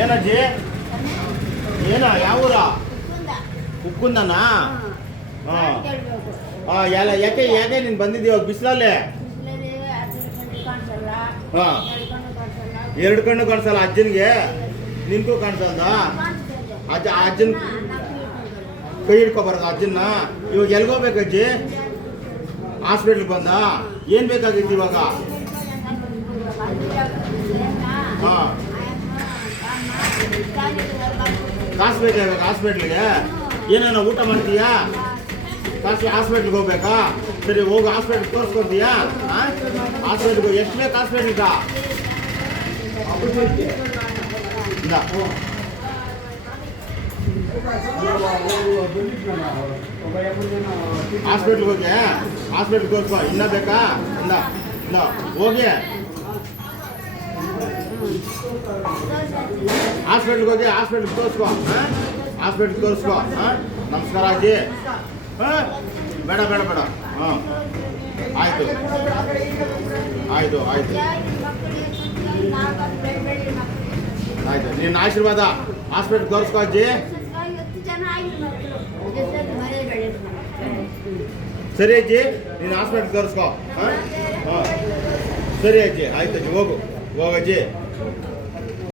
ಏನಜ್ಜಿ ಏನ ಯಾವೂರ? ಉಕ್ಕುಂದನಾ ಹಾಂ. ಹಾಂ. ಎಲ್ಲ ಯಾಕೆ ಯಾಕೆ ನೀನು ಬಂದಿದ್ದೀವ ಬಿಸಿಲಲ್ಲಿ? ಹಾಂ. ಎರಡು ಕಣ್ಣು ಕಾಣಿಸಲ್ಲ. ಅಜ್ಜನಿಗೆ? ನಿನ್ಗೂ ಕಾಣಿಸಲ್ಲ ಅಜ್ಜ ಅಜ್ಜನ ಕೈ ಹಿಡ್ಕೊಬಾರ್ದ ಅಜ್ಜನ್ನ? ಇವಾಗ ಎಲ್ಗೋಬೇಕು ಅಜ್ಜಿ? ಹಾಸ್ಪಿಟ್ಲಿಗೆ ಬಂದ? ಏನು ಬೇಕಾಗಿತ್ತು ಇವಾಗ ಹಾಂ ಕಾಸು ಬೇಕಾ ಇವಾಗ ಹಾಸ್ಪಿಟ್ಲಿಗೆ ಏನೇನೋ ಊಟ ಮಾಡ್ತೀಯಾ? ಕಾಸು ಹಾಸ್ಪಿಟ್ಲಿಗೆ ಹೋಗ್ಬೇಕಾ? ಸರಿ, ಹೋಗಿ ಹಾಸ್ಪಿಟ್ಲ್ ತೋರಿಸ್ಕೊತೀಯಾ ಹಾಸ್ಪಿಟ್ಲಿಗೆ ಎಷ್ಟು ಬೇಕು ಹಾಸ್ಪಿಟ್ಲಿಗ ಹಾಸ್ಪಿಟ್ಲ್ಗೆ ಹೋಗಿ ಹಾಸ್ಪಿಟ್ಲ್ ತೋರಿಸ್ಕೊ. ಇನ್ನ ಬೇಕಾ? ಇಲ್ಲ ಇಲ್ಲ ಹೋಗಿ. ಹಾಸ್ಪಿಟ್ಲಿಗೆ ಹೋಗಿ ಹಾಸ್ಪಿಟ್ಲಿಗೆ ತೋರಿಸ್ಕೋ, ಹಾಂ? ಹಾಸ್ಪಿಟ್ಲಿಗೆ ತೋರಿಸ್ಕೋ, ಹಾಂ? ನಮಸ್ಕಾರ ಅಜ್ಜಿ ಹಾಂ? ಬೇಡ ಬೇಡ ಬೇಡ. ಹಾಂ ಆಯಿತು. ಆಯಿತು ಆಯಿತು. ಆಯ್ತು. ನಿನ್ನ ಆಶೀರ್ವಾದ ಹಾಸ್ಪಿಟ್ಲಿಗೆ ತೋರಿಸ್ಕೋ ಅಜ್ಜಿ. ಸರಿ ಅಜ್ಜಿ ನೀನು ಹಾಸ್ಪಿಟ್ಲಿಗೆ ತೋರಿಸ್ಕೋ. ಹಾಂ? ಹಾಂ. ಸರಿ ಅಜ್ಜಿ, ಆಯ್ತು ಅಜ್ಜಿ, ಹೋಗು. 我个姐。